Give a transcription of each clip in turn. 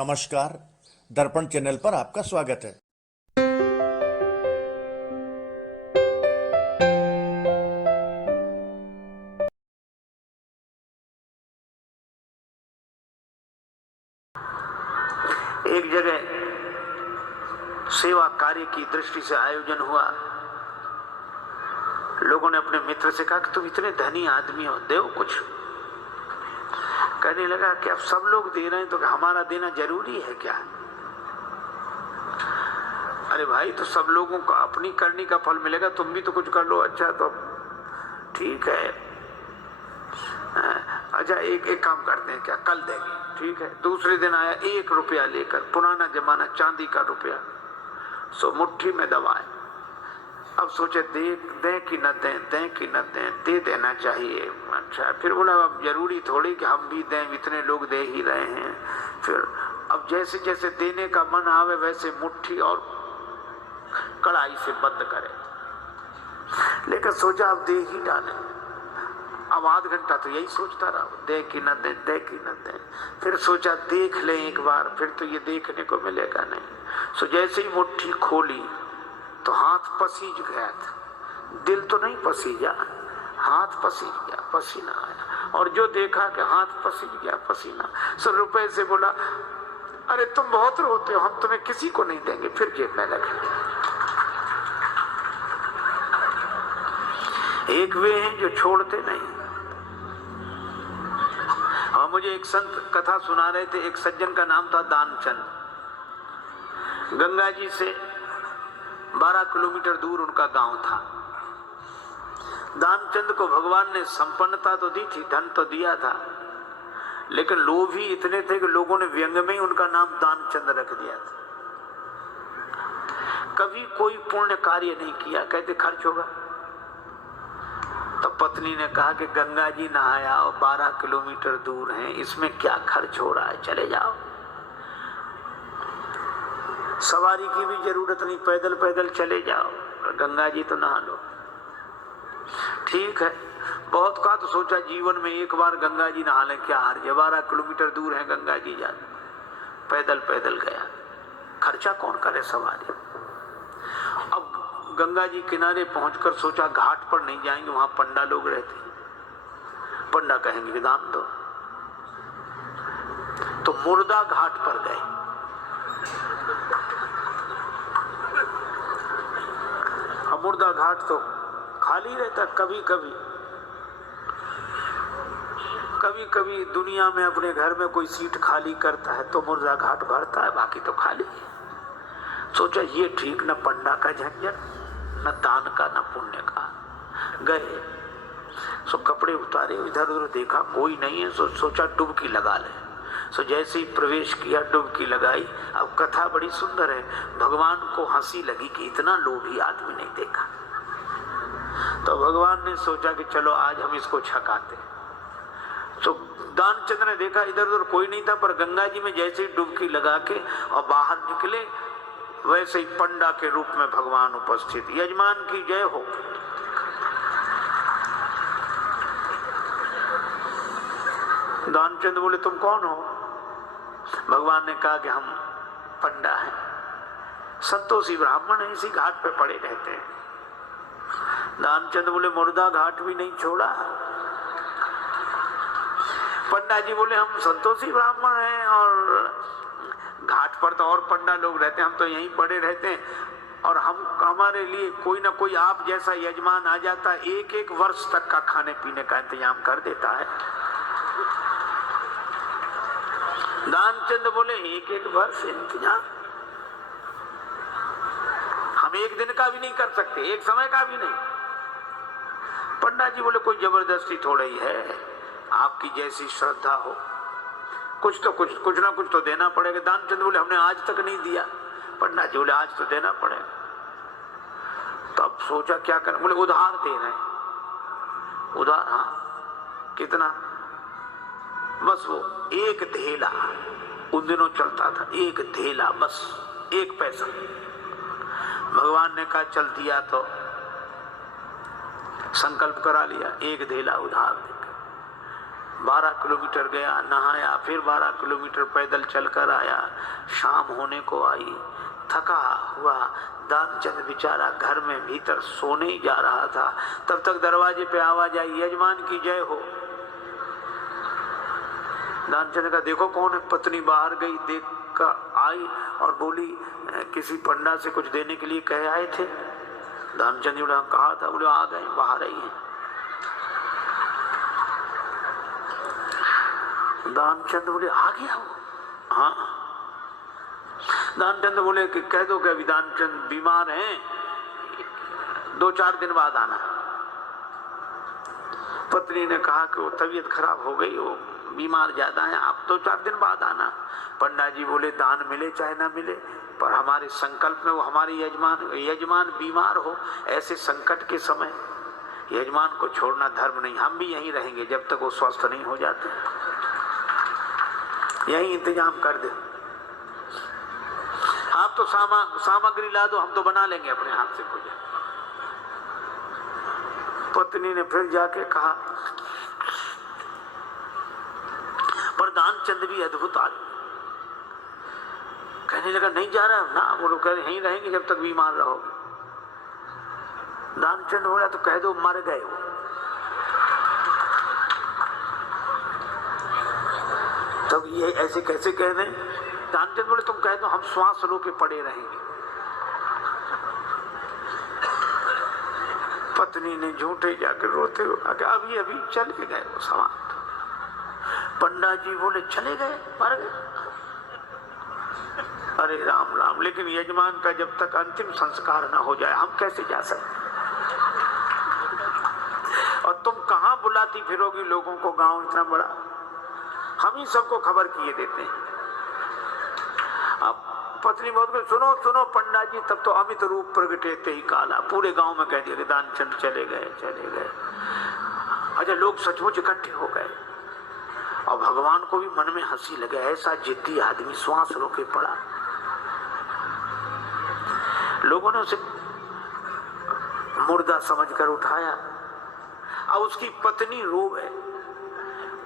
नमस्कार। दर्पण चैनल पर आपका स्वागत है। एक जगह सेवा कार्य की दृष्टि से आयोजन हुआ। लोगों ने अपने मित्र से कहा कि तुम इतने धनी आदमी हो, दो कुछ। कहने लगा कि अब सब लोग दे रहे हैं तो हमारा देना जरूरी है क्या? अरे भाई, तो सब लोगों को अपनी करनी का फल मिलेगा, तुम भी तो कुछ कर लो। अच्छा तो ठीक है, अच्छा एक काम करते हैं, क्या कल देंगे? ठीक है। दूसरे दिन आया 1 रुपया लेकर, पुराना जमाना, चांदी का रुपया, सो मुट्ठी में दबाए। अब सोचे दें कि न दें कि न दें, दे देना चाहिए। अच्छा, फिर बोला अब जरूरी थोड़ी कि हम भी दें, इतने लोग दे ही रहे हैं। फिर अब जैसे जैसे देने का मन आवे वैसे मुट्ठी और कड़ाई से बंद करे, लेकिन सोचा अब दे ही डाले। अब आध घंटा तो यही सोचता रहा, दे कि न दे, दे कि न दे। फिर सोचा देख ले एक बार, फिर तो ये देखने को मिलेगा नहीं। सो जैसे ही मुट्ठी खोली तो हाथ पसीज गया था, दिल तो नहीं पसीजा, हाथ पसीज गया, पसीना आया। और जो देखा कि हाथ पसीज गया, पसीना, सो रुपए से बोला अरे तुम बहुत रोते हो, हम तुम्हें किसी को नहीं देंगे। फिर जेब में लगे। एक वे हैं जो छोड़ते नहीं। और मुझे एक संत कथा सुना रहे थे। एक सज्जन का नाम था दानचंद। गंगा जी से 12 किलोमीटर दूर उनका गांव था। दानचंद को भगवान ने संपन्नता तो दी थी, धन तो दिया था, लेकिन लोभ ही इतने थे कि लोगों ने व्यंग में ही उनका नाम दानचंद रख दिया था। कभी कोई पुण्य कार्य नहीं किया, कहते खर्च होगा। तब पत्नी ने कहा कि गंगा जी नहाया और 12 किलोमीटर दूर हैं, इसमें क्या खर्च हो रहा है, चले जाओ। सवारी की भी जरूरत नहीं, पैदल पैदल चले जाओ, गंगा जी तो नहा लो। ठीक है, बहुत कहा तो सोचा जीवन में एक बार गंगा जी नहा लें, क्या हर्ज है, 12 किलोमीटर दूर है गंगा जी जाने। पैदल पैदल गया, खर्चा कौन करे सवारी। अब गंगा जी किनारे पहुंचकर सोचा घाट पर नहीं जाएंगे, वहां पंडा लोग रहते हैं, पंडा कहेंगे कि दान दो। तो मुर्दा घाट पर गए। अब मुर्दा घाट तो खाली रहता, कभी कभी दुनिया में अपने घर में कोई सीट खाली करता है तो मुर्दा घाट भरता है, बाकी तो खाली है। सोचा ये ठीक, न पंडा का झंझट, न दान का, न पुण्य का। गए, सो कपड़े उतारे, इधर उधर देखा कोई नहीं है, सोचा डुबकी लगा ले। सो जैसे ही प्रवेश किया, डुबकी लगाई। अब कथा बड़ी सुंदर है। भगवान को हंसी लगी कि इतना लोभी आदमी नहीं देखा। तो भगवान ने सोचा कि चलो आज हम इसको छकाते। तो दानचंद ने देखा इधर उधर कोई नहीं था, पर गंगा जी में जैसे ही डुबकी लगा के और बाहर निकले, वैसे ही पंडा के रूप में भगवान उपस्थित। यजमान की जय हो। दानचंद बोले तुम कौन हो? भगवान ने कहा कि हम पंडा हैं, संतोषी ब्राह्मण है, इसी घाट पे पड़े रहते हैं। दानचंद बोले मुर्दा घाट भी नहीं छोड़ा। पंडा जी बोले हम संतोषी ब्राह्मण हैं और घाट पर तो और पंडा लोग रहते हैं, हम तो यहीं पड़े रहते हैं, और हमारे लिए कोई ना कोई आप जैसा यजमान आ जाता, 1-1 वर्ष तक का खाने पीने का इंतजाम कर देता है। दानचंद बोले 1-1 वर्ष इंतजाम? हम एक दिन का भी नहीं कर सकते, एक समय का भी नहीं। पंडा जी बोले कोई जबरदस्ती थोड़ा ही है, आपकी जैसी श्रद्धा हो, कुछ ना कुछ तो देना पड़ेगा। दानचंद बोले हमने आज तक नहीं दिया। पंडा जी बोले आज तो देना पड़ेगा। तब सोचा क्या करें, बोले उधार दे रहे हैं। उधार? हाँ। कितना? बस वो 1 धेला, उन दिनों चलता था 1 धेला, बस 1 पैसा। भगवान ने कहा चल दिया तो संकल्प करा लिया, 1 धेला उधार देकर। 12 किलोमीटर गया, नहाया, फिर 12 किलोमीटर पैदल चलकर आया। शाम होने को आई, थका हुआ दानचंद बेचारा घर में भीतर सोने ही जा रहा था। तब तक दरवाजे पे आवाज आई, यजमान की जय हो। दानचंद का देखो कौन है। पत्नी बाहर गई, देख कर आई और बोली, किसी पंडा से कुछ देने के लिए कह आए थे? दानचंद जी ने कहा था। बोले आ गए, बाहर आई है। दानचंद बोले आ गया वो? हाँ। दानचंद बोले कि कह दो कि अभी दानचंद बीमार हैं, 2-4 दिन बाद आना। पत्नी ने कहा कि वो तबीयत खराब हो गई, वो बीमार ज्यादा है, आप 2-4 दिन बाद आना। पंडा जी बोले दान मिले चाहे ना मिले, पर हमारे संकल्प में वो हमारे यजमान बीमार हो, ऐसे संकट के समय यजमान को छोड़ना धर्म नहीं। हम भी यहीं रहेंगे जब तक वो स्वस्थ नहीं हो जाते, यही इंतजाम कर दे। आप तो सामग्री ला दो, हम तो बना लेंगे अपने हाथ से पूजा। पत्नी ने फिर जाके कहा, पर दानचंद भी अद्भुत आदमी, कहने लगा नहीं जा रहा ना। वो लोग कह रहे यहीं रहेंगे जब तक बीमार रहोगे। दानचंद बोला तो कह दो मर गए वो। तब ये ऐसे कैसे कह दें? दानचंद बोले तुम कह दो हम श्वास रो के पड़े रहेंगे। पत्नी ने झूठे जाकर रोते हुए कहा अभी अभी चले गए वो समाप्त। पंडा जी बोले चले गए, मर गए? अरे राम राम, लेकिन यजमान का जब तक अंतिम संस्कार न हो जाए हम कैसे जा सकते? और तुम कहां बुलाती फिरोगी लोगों को, गांव इतना बड़ा, हम ही सबको खबर किए देते हैं। अब पत्नी बहुत कुछ, सुनो सुनो पंडा जी, तब तो अमित रूप प्रगटे ते ही काला, पूरे गांव में कह दिया कि दानचंद चले गए चले गए। अच्छा, लोग सचमुच इकट्ठे हो गए और भगवान को भी मन में हंसी लगे, ऐसा जिद्दी आदमी श्वास रोके पड़ा। लोगों ने उसे मुर्दा समझकर उठाया। अब उसकी पत्नी रोवे,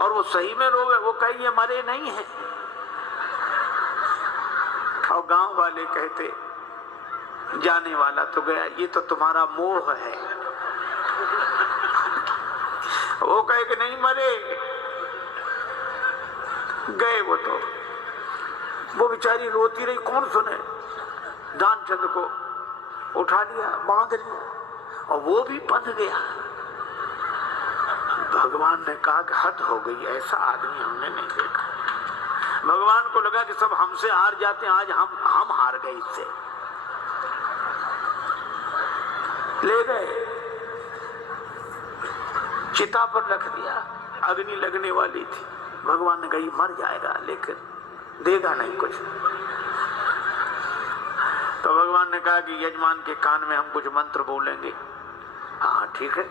और वो सही में रोवे, वो कहे ये मरे नहीं है। और गांव वाले कहते जाने वाला तो गया, ये तो तुम्हारा मोह है। वो कहे कि नहीं मरे, गए वो तो। वो बेचारी रोती रही, कौन सुने। दानचंद को उठा लिया, बांध लिया, और वो भी बंध गया। भगवान ने कहा कि हद हो गई, ऐसा आदमी हमने नहीं देखा। भगवान को लगा कि सब हमसे हार जाते हैं, आज हम हार गए इससे। ले गए, चिता पर रख दिया, अग्नि लगने वाली थी। भगवान ने कही मर जाएगा लेकिन देगा नहीं कुछ। तो भगवान ने कहा कि यजमान के कान में हम कुछ मंत्र बोलेंगे। हाँ ठीक है।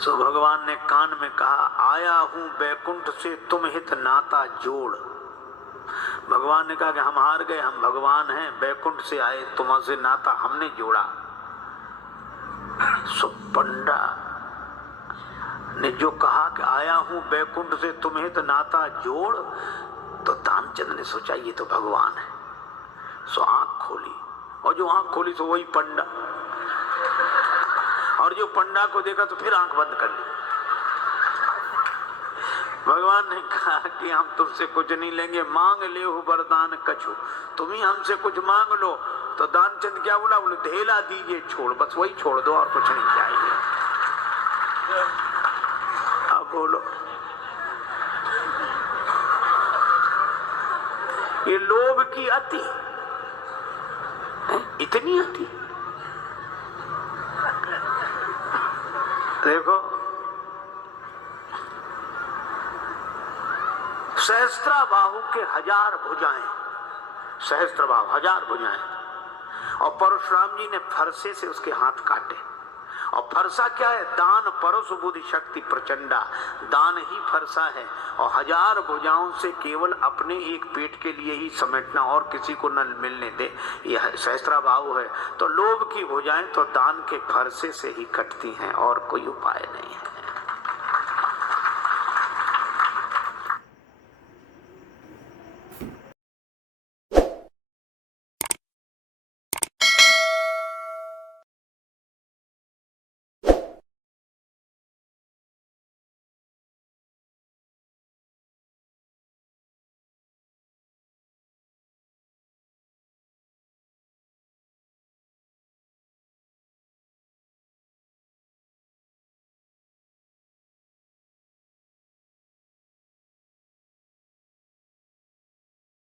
सो भगवान ने कान में कहा, आया हूं बैकुंठ से तुम हित नाता जोड़। भगवान ने कहा कि हम हार गए, हम भगवान हैं, बैकुंठ से आए, तुमसे नाता हमने जोड़ा। सो पंडा ने जो कहा कि आया हूं बैकुंठ से तुम हित नाता जोड़, तो दानचंद ने सोचा ये तो भगवान है। सो आंख खोली, और जो आंख खोली तो वही पंडा, और जो पंडा को देखा तो फिर आंख बंद कर ली। भगवान ने कहा कि हम तुमसे कुछ नहीं लेंगे, मांग ले हो वरदान कछु, तुम ही हमसे कुछ मांग लो। तो दानचंद क्या बोला? बोले ढेला दीजिए छोड़, बस वही छोड़ दो और कुछ नहीं चाहिए। अब बोलो, ये लोभ की अति, इतनी अति। देखो, सहस्त्रा बाहु के 1000 भुजाएं, सहस्त्र बाहु 1000 भुजाएं। और परशुराम जी ने फरसे से उसके हाथ काटे। और फरसा क्या है? दान परशु बुद्धि शक्ति प्रचंडा, दान ही फरसा है। और 1000 भुजाओं से केवल अपने एक पेट के लिए ही समेटना और किसी को न मिलने दे, यह सहस्त्रा बाहु है। तो लोभ की भुजाएं तो दान के फरसे से ही कटती हैं, और कोई उपाय नहीं है।